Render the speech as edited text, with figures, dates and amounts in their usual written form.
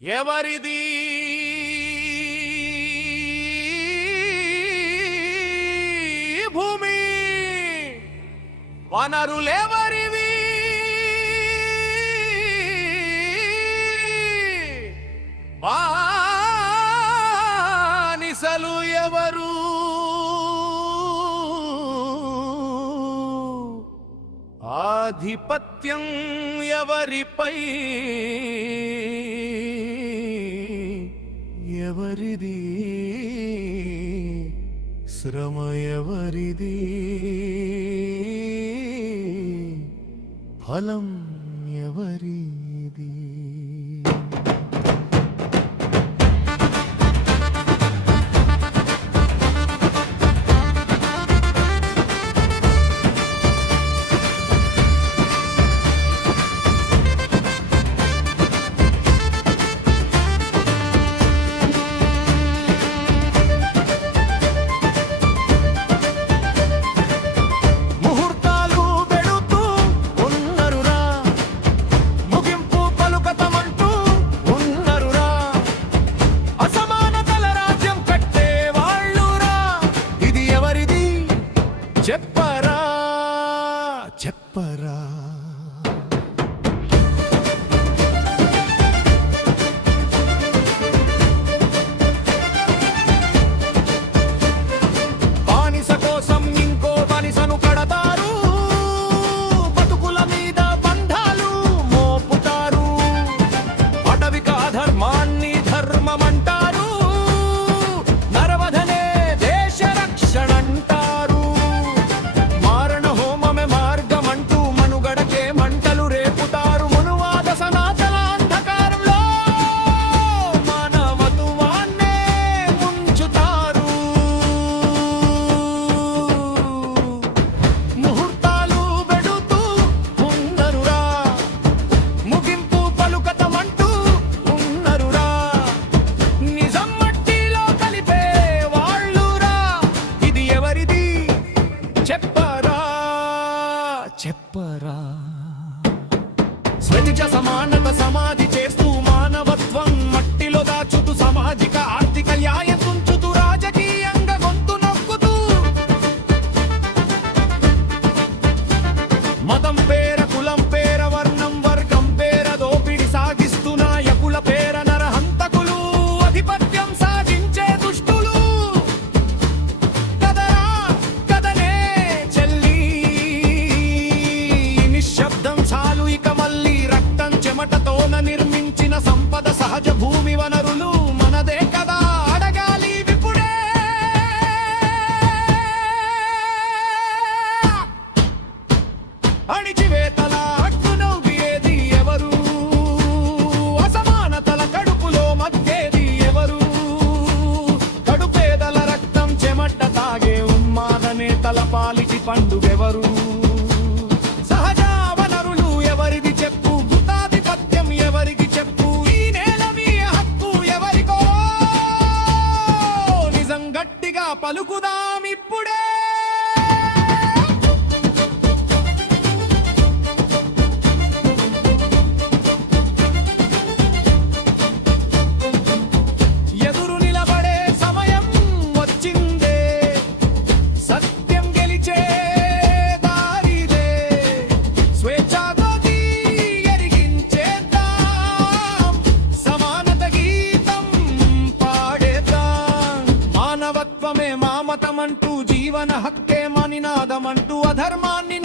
ఎవరిది భూమి వనరులెవరివి బానిసలు ఎవరు ఆధిపత్యం ఎవరిపై ఎవరిది శ్రమ ఎవరిది ఫలం ఎవరిది చెప్పరా చెప్పరా బానిస కోసం ఇంకో బానిసను కడతారు, బతుకుల మీద బంధాలు మోపుతారు, అటవిక ధర్మాన్ని ధర్మమంటారు, నరవధనే దేశ రక్షణ అంటారు. చెప్పరా స్వేచ్ఛ సమానత సమాధి చేస్తూ మానవత్వం మట్టిలో దాచుతూ సామాజిక ఆర్థిక న్యాయం తుంచుతూ రాజకీయంగా గొంతు నొక్కుతూ మతం పేర కులం పేర వర్ణం వర్గం పేర దోపిడి సాగిస్తూ నాయకుల పేర నరహంతకులు ఆధిపత్యం సాగించే దుష్టులు. కదరా కదనే చెల్లి శబ్దం చాలు ఇక మళ్ళీ రక్తం చెమటతోన నిర్మించిన సంపద సహజ భూమి వనరులు మనదే కదా అడగాలి విపుడే. అణిచివేతల అడ్డునవ్వేది ఎవరు, అసమానతల కడుపులో మగ్గేది ఎవరు, కడుపేదల రక్తం చెమట తాగే ఉన్మాద నేతల పాలిటి పండుగెవరు. గట్టిగా పలుకుదాం ఇప్పుడే. ఎదురు నిలబడే సమయం వచ్చిందే, సత్యం గెలిచే దారిదే, స్వేచ్ఛతో ఎరిగించేద్దాం, సమానత గీతం పాడేద్దాం. మానవత్వమే మామతమంటూ జీవన హక్కే మనినాదమంటూ అధర్మాన్ని